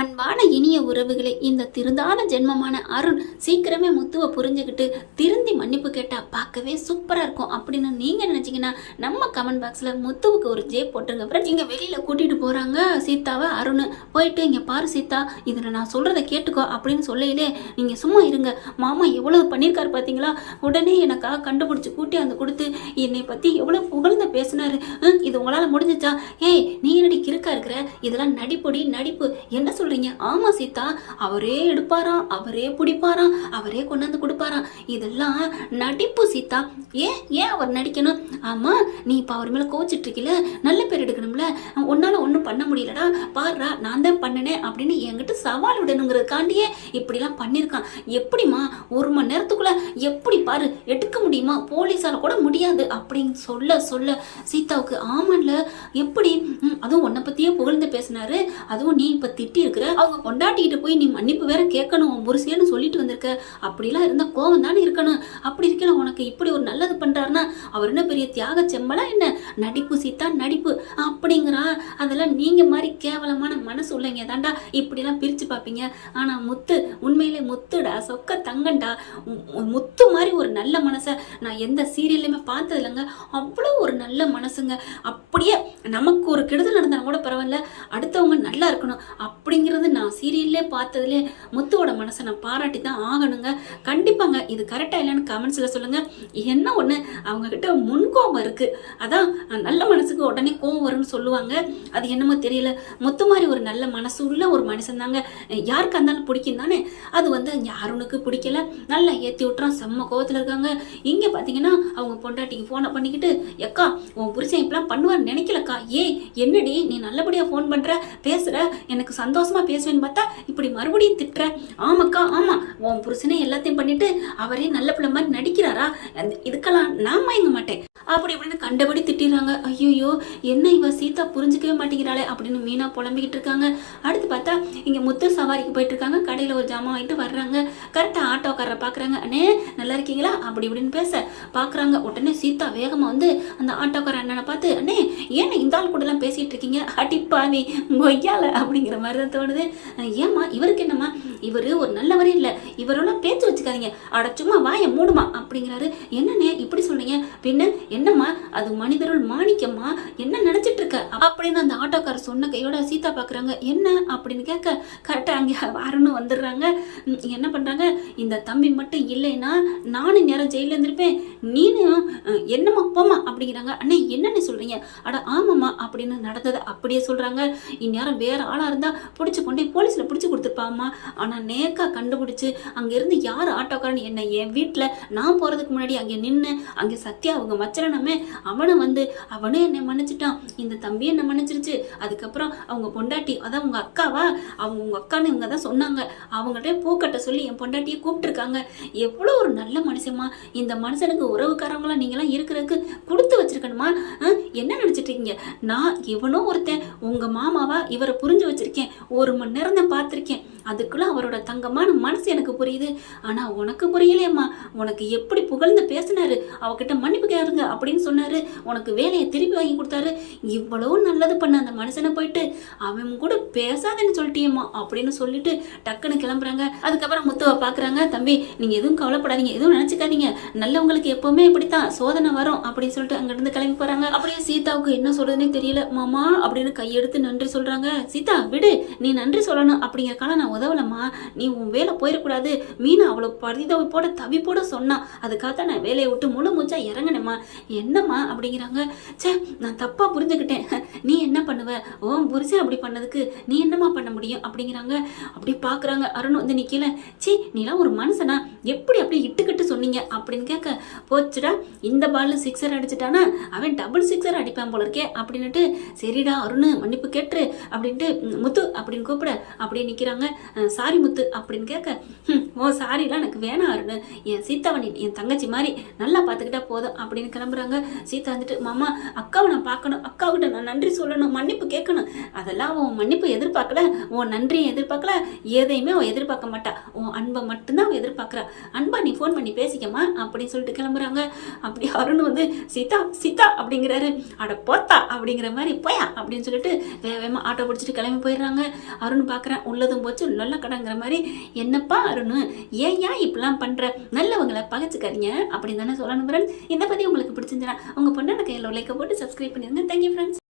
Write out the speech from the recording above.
அன்பான இனிய உறவுகளே இந்த திருந்தான ஜென்மமான அருண் சீக்கிரமே முத்துவை புரிஞ்சுக்கிட்டு திருந்தி மன்னிப்பு கேட்டால் பார்க்கவே சூப்பராக இருக்கும். அப்படின்னு நீங்கள் நினச்சிங்கன்னா நம்ம கமெண்ட் பாக்ஸில் முத்துவுக்கு ஒரு ஜே போட்டுருங்க. அப்புறம் இங்கே வெளியில் கூட்டிகிட்டு போகிறாங்க சீதாவை அருண். போயிட்டு இங்கே பாரு சீதா இதில் நான் சொல்கிறத கேட்டுக்கோ அப்படின்னு சொல்லையிலே நீங்கள் சும்மா இருங்க. மாமா எவ்வளவு பண்ணியிருக்காரு பார்த்தீங்களா உடனே எனக்காக கண்டுபிடிச்சி கூட்டி அந்த கொடுத்து என்னை பற்றி எவ்வளோ புகழ்ந்து பேசினாரு. இது உங்களால் முடிஞ்சிச்சா? ஏய் நீ என்னடி கிறுக்கா இருக்கிற? இதெல்லாம் நடிப்பொடி நடிப்பு. என்ன சொல்றீங்க? ஆமா சீதா. அவரே எடுப்பாராம் அவரே பிடிப்பாராம் அவரே கொண்டாந்து கொடுப்பாராம் இதெல்லாம் நடிப்பு சீதா. ஏன்? ஏன் அவர் நடிக்கணும்? ஆமா நீ இப்ப அவர் மேல கோச்சிட்டு இருக்கீல நல்ல பேர் எடுக்கணும்ல? உன்னால ஒன்றும் பண்ண முடியலடா. பாருடா நான் தான் பண்ணினேன் அப்படின்னு என்கிட்ட சவால் விடணுங்கிறதுக்காண்டியே இப்படிலாம் பண்ணியிருக்கான் எப்படிம்மா? ஒரு மணி நேரத்துக்குள்ள எப்படி பாரு? எடுக்க முடியுமா? போலீஸால கூட முடியாது அப்படின்னு சொல்ல சொல்ல. சீதாவுக்கு ஆமான்ல எப்படி? அதுவும் உன்னை பத்தியே புகழ்ந்து பேசினாரு. அதுவும் நீ இப்ப திட்டி இருக்கிற அவங்க கொண்டாட்டிக்கிட்டு போய் நீ மன்னிப்பு வேற கேட்கணும் உன் புருஷேன்னு சொல்லிட்டு வந்திருக்க. அப்படிலாம் இருந்தா கோவம் தானே இருக்கணும். அப்படி இருக்கல உனக்கு இப்படி ஒரு நல்லது பண்றாருன்னா அவர் என்ன பெரிய தியாக செம்மலா என்ன? நடிப்பு சீத்தா நடிப்பு. அப்படிங்கிறா. அதெல்லாம் நீங்க மாதிரி கேவலமான மனசு உள்ளங்க தாண்டா இப்படிலாம் பிரிச்சு பார்ப்பீங்க. ஆனா முத்து உண்மையிலே முத்துடா சொக்க தங்கண்டா முத்து மாதிரி ஒரு நல்ல மனசை நான் எந்த சீரியல்லையுமே பார்த்தது இல்லைங்க அவ்வளோ ஒரு நல்ல மனசுங்க. அப்படியே நமக்கு ஒரு கெடுதல் நடந்தாலும் கூட பரவாயில்ல. அடுத்தவங்க நல்லா இருக்கணும். அப்படிங்கிறது நான் சீரியல்லே பார்த்ததுலே முத்துவோட மனசை நான் பாராட்டி தான் ஆகணுங்க. கண்டிப்பாங்க இது கரெக்டாக இல்லைன்னு கமெண்ட்ஸில் சொல்லுங்க. என்ன ஒன்று அவங்கக்கிட்ட முன்கோபம் இருக்குது அதான் நல்ல மனசுக்கு உடனே கோவம் வரும்னு சொல்லுவாங்க. அது என்னமோ தெரியல. முத்து மாதிரி ஒரு நல்ல மனசு உள்ள ஒரு மனுஷன் தாங்க. யாருக்கு இருந்தாலும் பிடிக்கும் தானே? அது வந்து யாருனுக்கு அருணுக்கு பிடிக்கல? நல்லா ஏற்றி விட்டுறான். செம்ம கோவத்தில் இருக்காங்க. இங்கே பார்த்தீங்கன்னா அவங்க பொண்டாட்டிக்கு ஃபோனை பண்ணிக்கிட்டு எக்கா உன் புருஷன் இப்படிலாம் பண்ணுவான்னு நினைக்கலக்கா? ஏய் என்னடி நீ நல்லபடியாக ஃபோன் பண்ணுற பேசுகிற எனக்கு சந்தோஷம் பேசுவேன்னு பார்த்தா இப்படி மறுபடியும் திட்டுற. ஆமாக்கா ஆமாம் உன் புருஷனே எல்லாத்தையும் பண்ணிட்டு அவரே நல்ல பிள்ளை மாதிரி நடிக்கிறாரா? இதுக்கெல்லாம் நான் மயங்க மாட்டேன். அப்படி இப்படின்னு கண்டபடி திட்டிடுறாங்க. ஐயோ என்ன இவ சீதா புரிஞ்சுக்கவே மாட்டேங்கிறாளே அப்படின்னு மீனா புலம்பிக்கிட்டு இருக்காங்க. அடுத்து பார்த்தா இங்க முத்து சவாரிக்கு போயிட்டு இருக்காங்க. கடையில ஒரு ஜாமான் வாங்கிட்டு வர்றாங்க. கரெக்டா ஆட்டோக்காரரை பாக்குறாங்க. அண்ணே நல்லா இருக்கீங்களா? அப்படி இப்படின்னு பேச பாக்குறாங்க. உடனே சீதா வேகமா வந்து அந்த ஆட்டோக்கார அண்ணனை பார்த்து அண்ணே ஏன் இந்த ஆள் கூட எல்லாம் பேசிட்டு இருக்கீங்க? அடிப்பாவி கொய்யால அப்படிங்கிற மாதிரி தான் தோணுது. ஏம்மா இவருக்கு என்னம்மா? இவரு ஒரு நல்லவரே இல்லை. இவரோட பேச்சு வச்சுக்காதீங்க. அட சும்மா வாயை மூடுமா? அப்படிங்கிறாரு. என்னண்ணே இப்படி சொல்றீங்க? பின்ன என்னம்மா? அது மனிதருள் மாணிக்கம்மா. என்ன நினைச்சிட்டு இருக்க அப்படின்னு அந்த ஆட்டோக்காரர் சொன்ன கையோட சீதா பாக்குறாங்க. என்ன? அப்படின்னு கேட்க கரெக்டா அங்கே வரணும் வந்துடுறாங்க. என்ன பண்றாங்க? இந்த தம்பி மட்டும் இல்லைன்னா நானும் நேரம் ஜெயில இருந்திருப்பேன். நீனும் என்னம்மா போமா அப்படிங்கிறாங்க. அண்ணே என்னன்னு சொல்றீங்க? அட ஆமாம்மா அப்படின்னு நடந்ததை அப்படியே சொல்றாங்க. இந்நேரம் வேற ஆளா இருந்தா பிடிச்சி பிடிச்சி கொண்டு போலீஸில் பிடிச்சி கொடுத்துருப்பாம்மா. ஆனால் நேக்கா கண்டுபிடிச்சி அங்கேருந்து யார் ஆட்டோக்காரன் என்ன என் வீட்டில் நான் போகிறதுக்கு முன்னாடி அங்கே நின்று அங்கே சத்யா அவங்க மச்சரனமே அவனை வந்து அவனே என்னை மன்னிச்சிட்டான். இந்த தம்பி என்னை மன்னிச்சிருச்சு. அதுக்கப்புறம் அவங்க பொண்டாட்டி அதான் உங்கள் அக்காவா? அவங்க உங்கள் அக்கான்னு இவங்க தான் சொன்னாங்க. அவங்கள்ட்ட பூக்கட்ட சொல்லி என் பொண்டாட்டியை கூப்பிட்டுருக்காங்க. எவ்வளோ ஒரு நல்ல மனுஷமா இந்த மனுஷனுக்கு உறவுக்காரங்களா நீங்களாம் இருக்கிறதுக்கு கொடுத்து வச்சிருக்கணுமா? ஆ? என்ன நினச்சிட்டு இருக்கீங்க? நான் இவனோ ஒருத்தன். உங்கள் மாமாவா? இவரை புரிஞ்சு வச்சிருக்கேன். ஒரு மணி நேரம் தான் பார்த்துருக்கேன். அதுக்குள்ள அவரோட தங்கமான மனசு எனக்கு புரியுது. ஆனா உனக்கு புரியலையம்மா. உனக்கு எப்படி புகழ்ந்து பேசினாரு? அவகிட்ட மன்னிப்பு கேளுங்க அப்படின்னு சொன்னாரு. உனக்கு வேலையை திருப்பி வாங்கி கொடுத்தாரு. இவ்வளவு நல்லது பண்ண அந்த மனுஷனை போயிட்டு அவன் கூட பேசாதேன்னு சொல்லிட்டியம்மா அப்படின்னு சொல்லிட்டு டக்குன்னு கிளம்புறாங்க. அதுக்கப்புறம் முத்துவை பாக்குறாங்க. தம்பி நீங்க எதுவும் கவலைப்படாதீங்க. எதுவும் நினைச்சுக்காதீங்க. நல்லவங்களுக்கு எப்பவுமே இப்படித்தான். சோதனை வரும். அப்படின்னு சொல்லிட்டு அங்கிருந்து கிளம்பி போறாங்க. அப்படியே சீதாவுக்கு என்ன சொல்கிறதுனே தெரியல. மாமா அப்படின்னு கையெடுத்து நன்றி சொல்றாங்க. சீதா விடு. நீ நன்றி சொல்லணும். அப்படிங்கிறக்கான நான் உதவலம்மா. நீ உன் வேலை போயிடக்கூடாது மீனா அவ்வளோ பரிதவிப்போட தவிப்போட சொன்னான் அதுக்காக தான் நான் வேலையை விட்டு முழு மூச்சா இறங்கினேம்மா. என்னம்மா அப்படிங்கிறாங்க. ச்சே நான் தப்பாக புரிஞ்சுக்கிட்டேன். நீ என்ன பண்ணுவ? ஓம் புரிசே அப்படி பண்ணதுக்கு நீ என்னம்மா பண்ண முடியும்? அப்படிங்கிறாங்க. அப்படி பார்க்குறாங்க அருண் வந்து நிற்கல ச்சீ நீலாம் ஒரு மனுஷனா? எப்படி அப்படி இட்டுக்கிட்டு சொன்னீங்க? அப்படின்னு கேட்க போச்சுடா இந்த பால் சிக்ஸர் அடிச்சிட்டானா? அவன் டபுள் சிக்ஸர் அடிப்பான் போல இருக்கே அப்படின்னுட்டு சரிடா அருண் மன்னிப்பு கேட்டுரு அப்படின்ட்டு முத்து அப்படின்னு கூப்பிட அப்படியே நிற்கிறாங்க சாரி முத்து அப்படின்னு கேட்க ஓ சாரிலாம் எனக்கு வேணாம் அருண். என் சீதாவணி என் தங்கச்சி மாதிரி நல்லா பார்த்துக்கிட்டா போதும் அப்படின்னு கிளம்புறாங்க. சீதா வந்துட்டு மாமா அக்காவை நான் பார்க்கணும். அக்காவுக்கிட்ட நான் நன்றி சொல்லணும். மன்னிப்பு கேட்கணும். அதெல்லாம் உன் மன்னிப்பு எதிர்பார்க்கல. உன் நன்றியை எதிர்பார்க்கல. எதையுமே அவன் எதிர்பார்க்க மாட்டா. உன் அன்பை மட்டும்தான் அவன் எதிர்பார்க்குறா. அன்பா நீ ஃபோன் பண்ணி பேசிக்கமா அப்படின்னு சொல்லிட்டு கிளம்புறாங்க. அப்படி அருண் வந்து சீதா சீதா அப்படிங்கிறாரு. அட போத்தா அப்படிங்கிற மாதிரி போயா அப்படின்னு சொல்லிட்டு வேக வேகமாக ஆட்டோ பிடிச்சிட்டு கிளம்பி போயிடுறாங்க. அருண் பார்க்குறேன் உள்ளதும் போச்சு. நல்ல கடங்கிற மாதிரி என்னப்பா அருண் ஏன் ஏன் இப்படிலாம் பண்ணுற நல்லவங்களை பகச்சுக்காதீங்க. அப்படின்னு தானே சொல்லணும் ஃப்ரெண்ட்ஸ் இந்த பற்றி உங்களுக்கு பிடிச்சிருந்தா உங்கள் பொண்ணான கையில் லைக்கை போட்டு சப்ஸ்கிரைப் பண்ணிடுங்க. Thank you friends